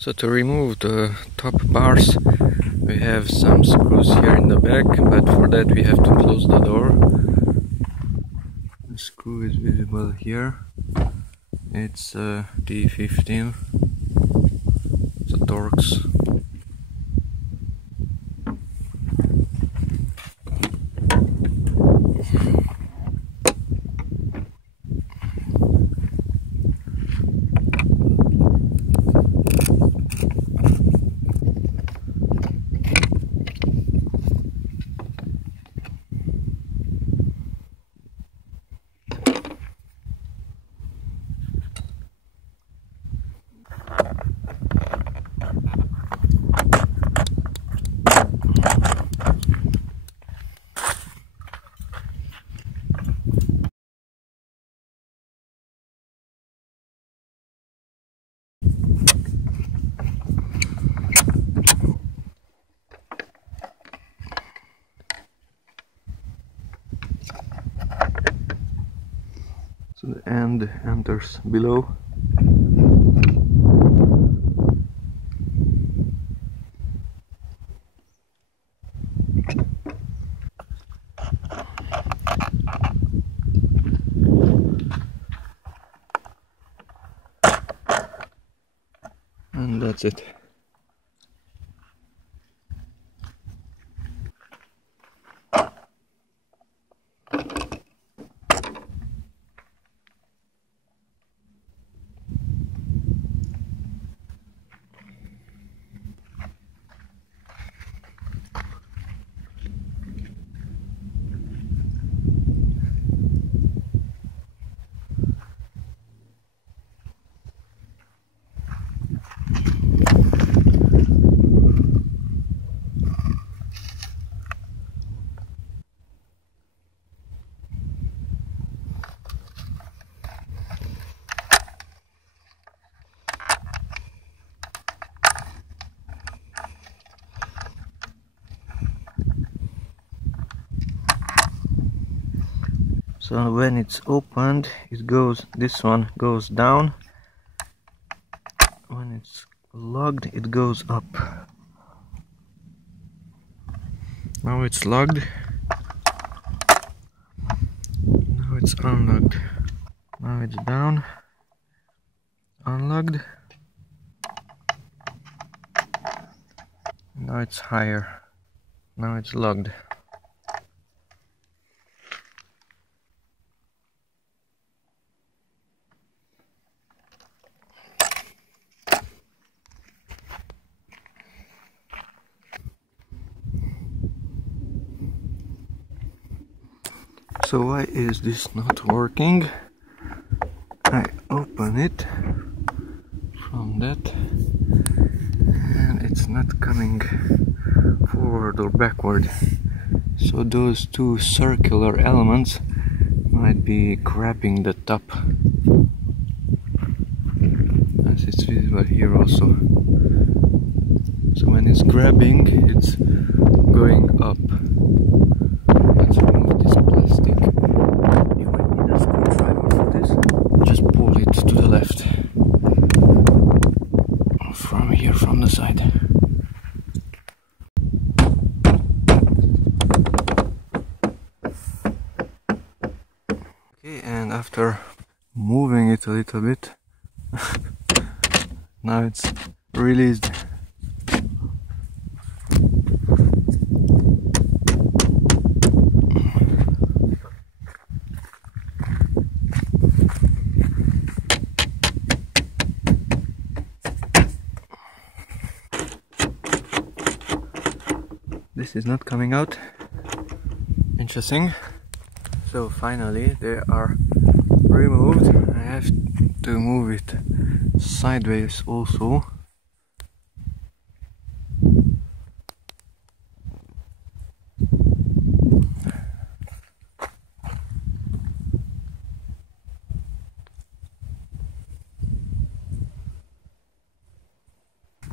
So to remove the top bars, we have some screws here in the back, but for that we have to close the door. The screw is visible here. It's D15. The Torx. So the end enters below. And that's it. So when it's opened, this one goes down. When it's locked, it goes up. Now it's locked. Now it's unlocked. Now it's down. Unlocked. Now it's higher. Now it's locked. So why is this not working? I open it from that and it's not coming forward or backward. So those two circular elements might be grabbing the top, as it's visible here also. So when it's grabbing, it's going up. Let's remove this plastic. You might need a screwdriver for this. Just pull it to the left. From here, from the side. Okay, and after moving it a little bit, now it's released. This is not coming out. Interesting. So finally they are removed. I have to move it sideways also.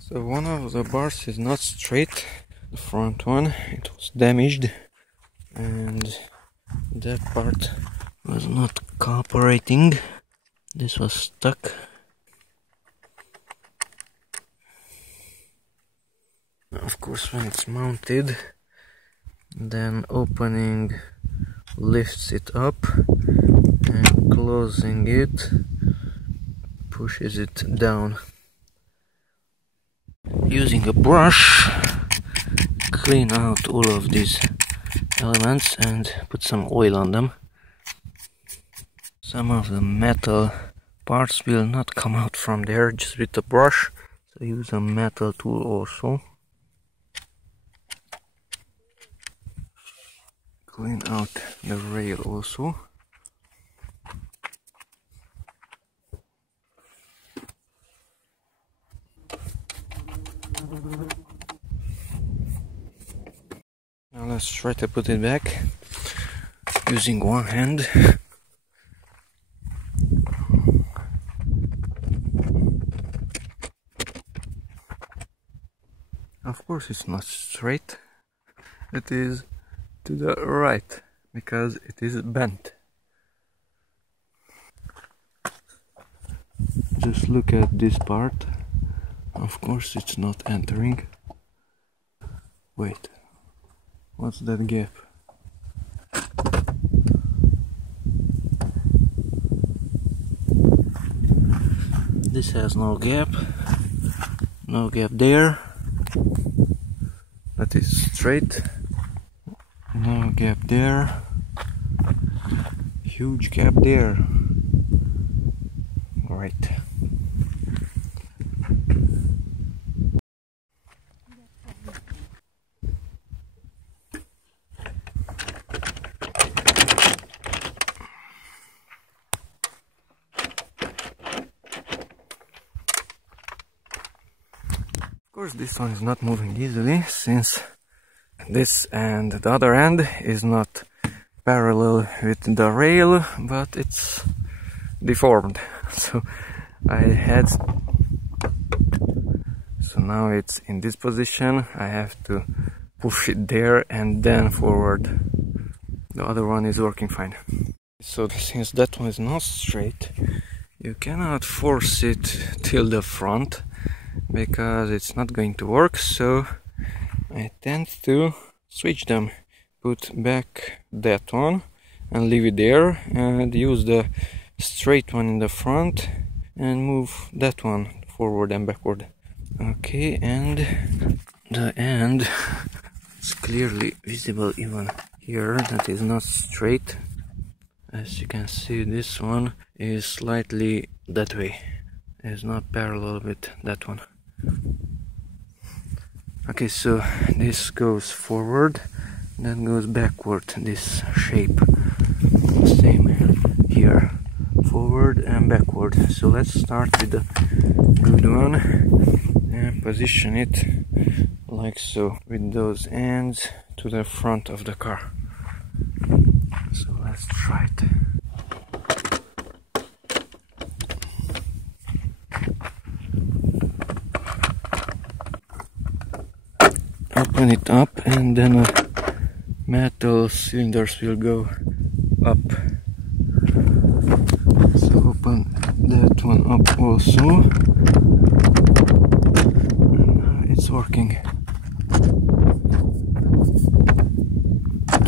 So one of the bars is not straight. The front one, it was damaged and that part was not cooperating. This was stuck. Of course, when it's mounted, then opening lifts it up and closing it pushes it down. Using a brush, clean out all of these elements and put some oil on them. Some of the metal parts will not come out from there just with the brush, so use a metal tool also. Clean out the rail also. Now let's try to put it back using one hand. Of course it's not straight, it is to the right because it is bent. Just look at this part. Of course it's not entering. Wait, what's that gap? This has no gap there. That is straight. No gap there. Huge gap there. Right. Of course, this one is not moving easily since this and the other end is not parallel with the rail, but it's deformed. So now it's in this position. I have to push it there and then forward. The other one is working fine. So since that one is not straight, you cannot force it till the front because it's not going to work. So I tend to switch them, put back that one and leave it there, and use the straight one in the front and move that one forward and backward. Okay, and the end is clearly visible even here. That is not straight. As you can see, this one is slightly that way. It's not parallel with that one. Okay, so this goes forward, then goes backward, this shape. Same here, forward and backward. So let's start with the good one and position it like so, with those ends to the front of the car. So let's try it. Open it up and then metal cylinders will go up. So open that one up also. And now it's working.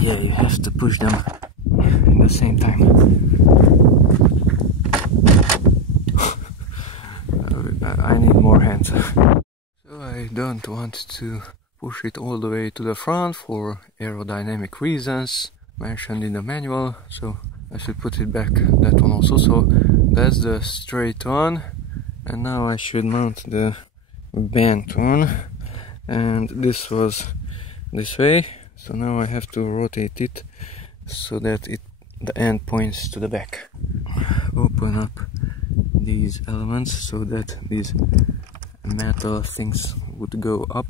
Yeah, you have to push them in the same time. I need more hands. So I don't want to push it all the way to the front for aerodynamic reasons mentioned in the manual, so I should put it back, that one also. So that's the straight one, and now I should mount the bent one, and this was this way, so now I have to rotate it so that the end points to the back. Open up these elements so that these metal things would go up.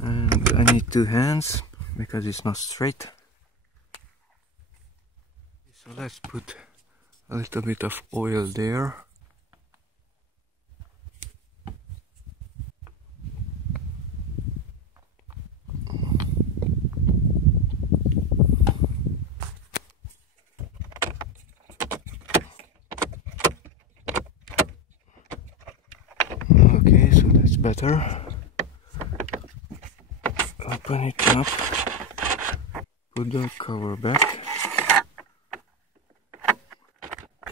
And I need two hands because it's not straight. So let's put a little bit of oil there. better. Open it up, put the cover back.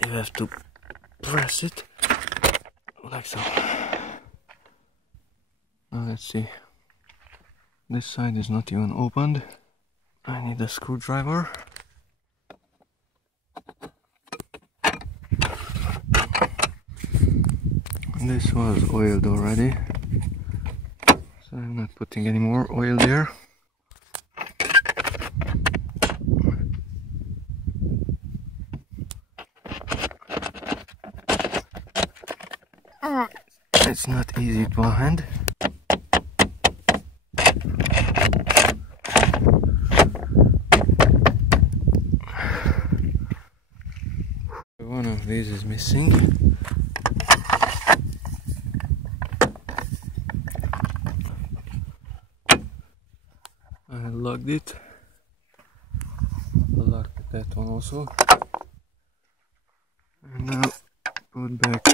You have to press it like so. Now let's see. This side is not even opened. I need a screwdriver. This was oiled already, so I'm not putting any more oil there. It's not easy to hand. One of these is missing. I locked it. Locked that one also. And now put back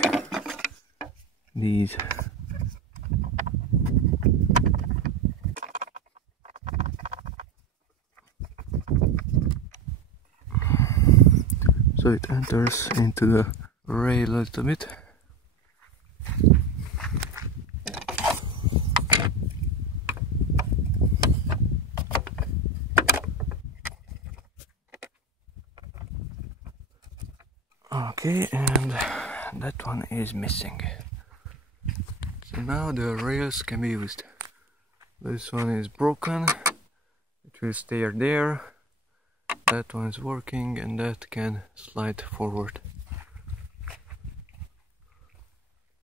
these. So it enters into the rail a little bit. Okay, and that one is missing. So now the rails can be used. This one is broken, it will stay there. That one is working and that can slide forward.